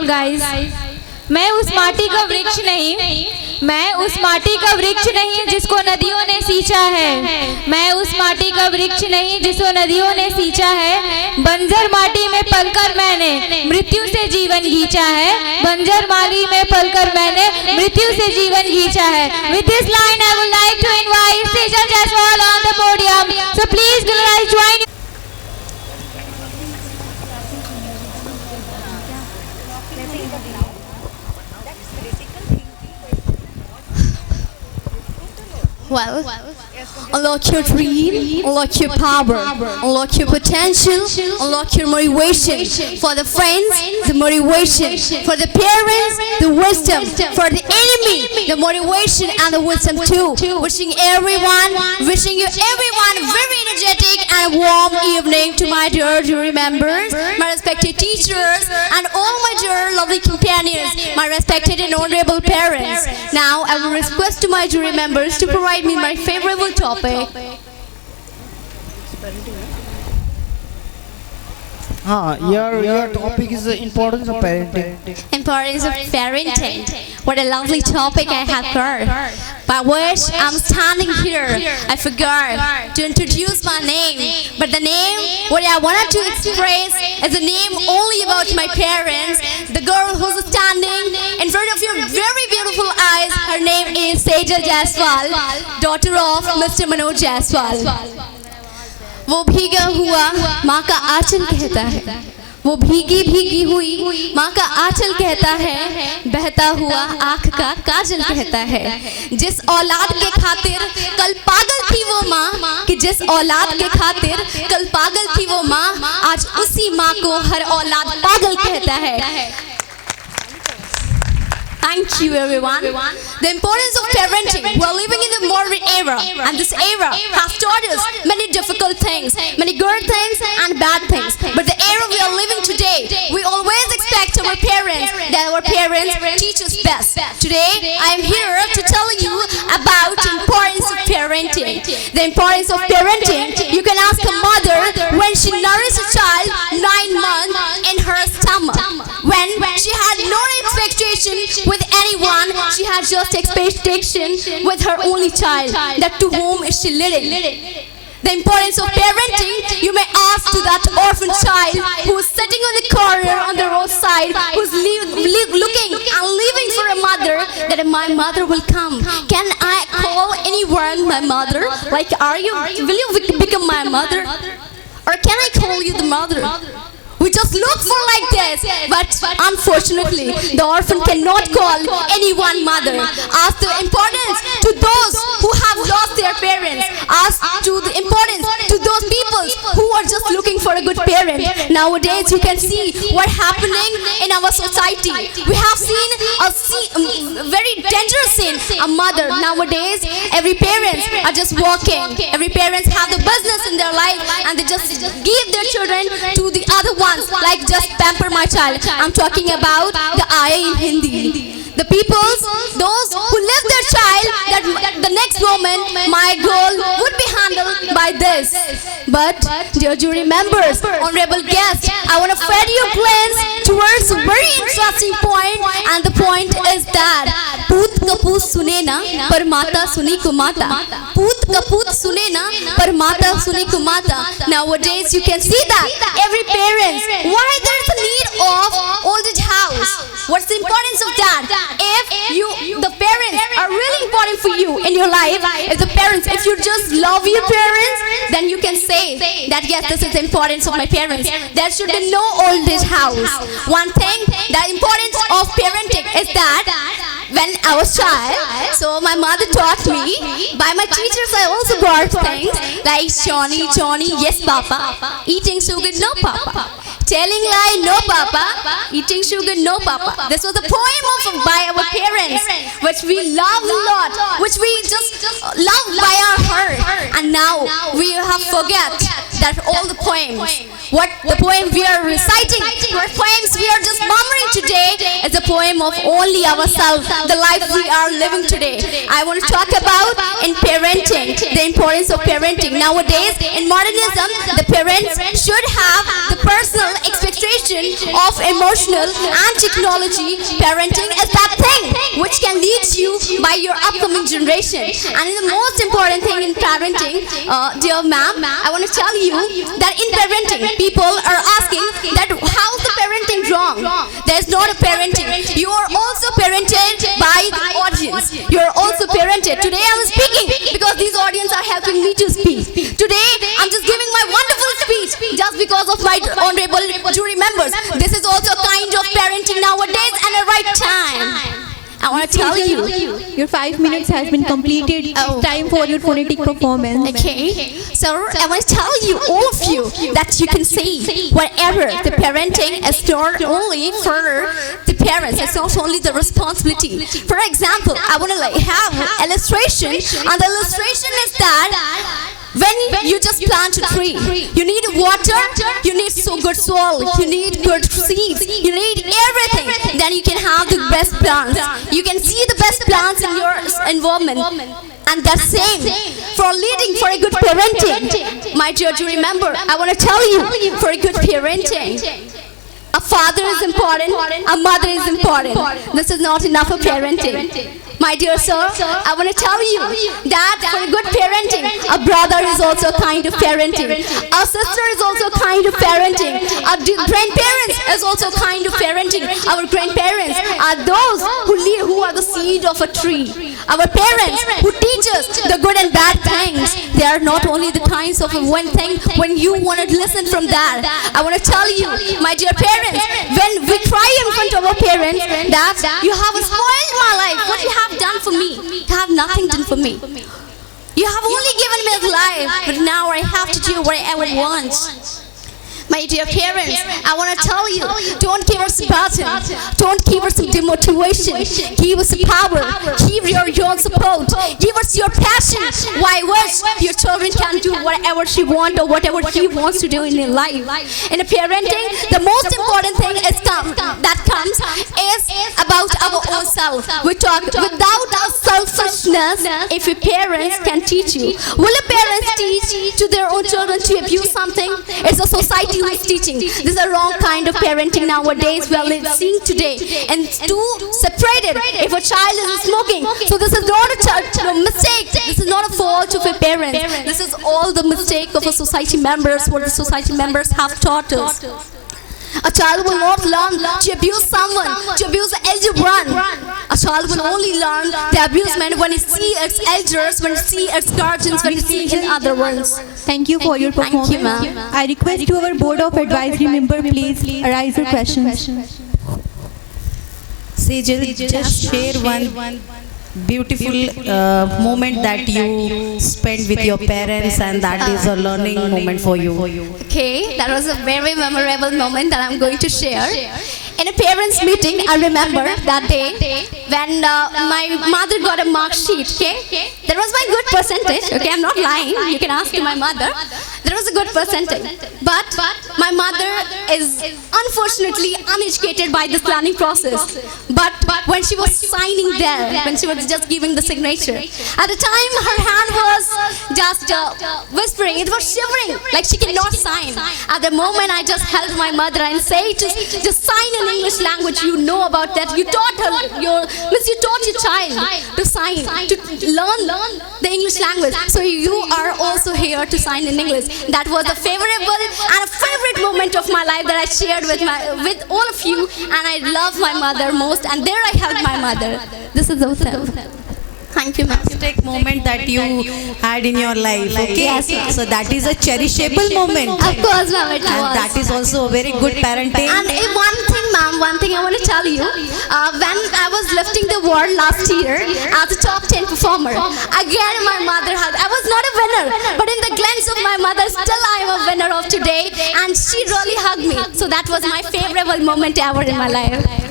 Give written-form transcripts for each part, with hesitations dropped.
all guys. मैं उस माटी का वृक्ष नहीं, मैं उस माटी का वृक्ष नहीं जिसको नदियों ने सींचा है। मैं उस माटी का वृक्ष नहीं जिसको नदियों ने सींचा है। बंजर माटी में पलकर मैंने मृत्यु से जीवन खींचा है। बंजर माटी में पलकर मैंने मृत्यु से जीवन खींचा है। With this line, I would like to invite Sejal Jaiswal on the podium. So please, guys, join. Well, unlock your dream, unlock your power, unlock your potential, unlock your motivation. For the friends, the motivation. For the parents, the wisdom. For the enemy, the motivation and the wisdom too. Wishing you everyone very energetic and warm evening to my dear jury members, my respected teachers, and all my dear lovely companions, my respected and honorable parents. Now I will request to my jury members to provide me my favorable topic. Your topic is the importance of parenting. Importance of parenting. What a lovely topic I have heard. By which I'm standing here. I forgot to introduce my name. But the name, what I wanted to express is a name only about my parents. The girl who's standing in front of your very beautiful eyes, her name is Sejal Jaiswal, daughter of Mr. Manoj Jaiswal. वो भीगा हुआ माँ का आंचल कहता है, वो भीगी भीगी हुई माँ का आंचल कहता है, बहता हुआ आँख का काजल कहता है। जिस औलाद के खातिर कल पागल थी वो माँ, कि जिस औलाद के खातिर कल पागल थी वो माँ, आज उसी माँ को हर औलाद पागल कहता है। Thank you everyone. The importance of parenting. We are living in the modern era, and this era has taught us many difficult things, many good things and bad things. But the era we are living today, we always expect our parents that our parents teach us best. Today I am here to tell you about the importance of parenting. The importance of parenting. You can ask a mother when she nourished a child 9 months in her stomach. When she had no expectation with anyone, she had just expectation with her only child, that to whom is she living. The importance of parenting, you may ask to that orphan child who is sitting on the corner on the roadside, who's looking and living for a mother, that my mother will come. Can I call anyone my mother? Like, will you become my mother? Or can I call you the mother? We just look for like this, but unfortunately, the orphan cannot call anyone mother. Ask the importance to those who have lost their parents. Ask to the importance to those people who are just looking for a good parent. Nowadays, you can see what's happening in our society. We have seen a very dangerous scene. A mother nowadays, every parents are just working. Every parents have the business in their life, and they just give their children to the other one. Like just pamper my child. I'm talking about the ayah in Hindi. The peoples, those who live their child, that the next moment my girl would be handled by this. But dear jury members, honorable guests, I want to fed you a glance towards a very interesting point, and the point is that पूत कपूत सुने ना पर माता सुनी को माता. पूत कपूत सुने ना पर माता सुनी को माता. Nowadays you can see that every parents, why there's a need of old age house. What's the importance of that? If the parents are really important for you in your life, if you just love your parents, then you can say that yes, this is the importance of my parents. There should be no old age house. One thing, the importance of parenting is that when I was child, so my mother taught me. By my teachers, I also got things like Johnny, yes papa. Eating sugar, no papa. Telling lie, no papa. Eating sugar, no papa. This was a poem by our parents, which we love a lot, which we just love by our heart. And now we have forget that all the poems, what the poem we are reciting, what poems we are just murmuring today, is a poem of only ourselves, the life we are living today. I want to talk about in parenting, the importance of parenting. Nowadays, in modernism, the parents should have the personal expectations illustration of emotional and technology parenting is that thing which can lead you by your upcoming generation. And the most important thing in parenting, dear ma'am, I want to tell you that in parenting, people are asking that how's the parenting wrong? There's not a parenting. You are also parented by the audience. You are also parented. Today I'm speaking because these audience are helping me to speak. Today I'm just giving my wonderful speech just because of my honorable jury members. This is also a kind of parenting nowadays and a right time. I want to tell you. Your 5 minutes has been completed. It's time for your phonetic performance. Okay, so I want to tell you, all of you, that you can see whatever the parenting is not only for the parents, it's not only the responsibility. For example, I want to have illustration, and the illustration is that when you just plant a tree, you need water, you need so good soil, you need good seeds, you need everything. Then you can have the best plants. You can see the best plants in your environment. And that's same for leading for a good parenting. My dear, do remember, I want to tell you, for a good parenting, a father is important, a mother is important. This is not enough for parenting. My dear sir, I want to tell you that for good parenting, a brother is also a kind of parenting. A sister is also a kind of parenting. Our grandparents is also a kind of parenting. Our grandparents are those who are the seed of a tree. Our parents who teach us the good and bad things. They are not only the kinds of one thing when you want to listen from that. I want to tell you, my dear parents, when we cry in front of our parents that you have spoiled my life, what you have done for me, you have nothing done for me. You have only given me a life, but now I have to do whatever I want. My dear parents, I want to tell you, don't give us a button, don't give us some demotivation, give us the power, give your support, give us your passion, why which your children can do whatever she wants or whatever he wants to do in their life. In a parenting, the most important thing is that comes is about our own self. We talk without our selfishness. If your parents can teach you, will a parents teach to their own children to abuse something? It's a society who is teaching. This is a wrong kind of parenting nowadays we are seeing today. And to separate it, if a child is smoking, so this is not a mistake. This is not a fault of a parent. This is all the mistake of a society members, what the society members have taught us. A child will not learn to abuse someone, to abuse the elder one. A child will only learn the abusement when he sees its elders, when he sees its guardians, when he sees in other ones. Thank you for your Thank you, performance. ma'am. I request to our Board of Advisory member, please arise your questions. Sejal, just share one beautiful moment that you spent with your parents, and that is a learning moment for you. Okay, that was a very memorable moment that I'm going to share. In a parents' meeting, I remember that day when my mother got a mark sheet, okay? That was my good percentage, okay? I'm not lying. You can ask to my mother. That was a good percentage. But my mother is unfortunately uneducated by this planning process. But when she was signing there, when she was just giving the signature, at the time her hand was just whispering, it was shivering, like she cannot sign. At the moment I just held my mother and say, just sign in English language. You know about that. You taught her, you taught your child to sign, to learn the English language. So you are also here to sign in English. That was a favorable and a favorite moment of my life that I shared with all of you, and I love my mother most, and there I held my mother. This is awesome. Thank you, ma'am. Fantastic moment that you had in your life, okay? Yes, ma'am. So that is a cherishable moment. Of course, ma'am, it And was. that is also a very good parenting. And one thing, ma'am, one thing I want to tell you. When I was lifting the award last year as a top 10 performer, again my mother had, I was not a winner, but in the glance of my mother, still I am a winner of today, and she really hugged me. So that was my favorable moment ever in my life.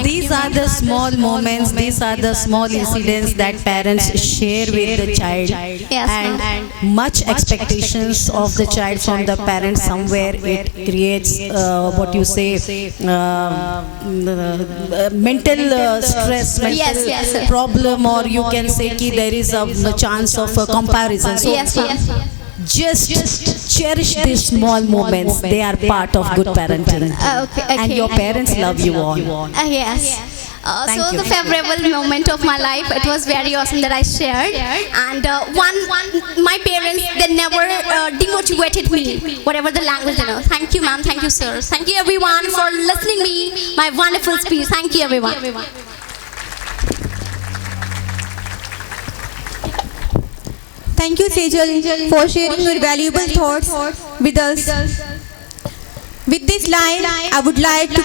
These are the small moments, these are the small incidents that parents share with the child. Yes, And much expectations of the child from the parents. Somewhere it creates what you say, mental stress, mental Yes. problem, or you can say ki there is a chance of a comparison. So Yes, ma'am. just cherish these small moments. They are part of good parenting. Okay. And your parents love you all. Yes. Thank So you. the favorable moment of my life, it was very awesome that I shared. And my parents, they never demotivated me, whatever the language, Thank you, ma'am. Thank you, sir. Thank you, everyone, for listening me, my wonderful speech. Thank you, everyone. Thank you, Sejal, for sharing your valuable thoughts with us. With this line, I would like to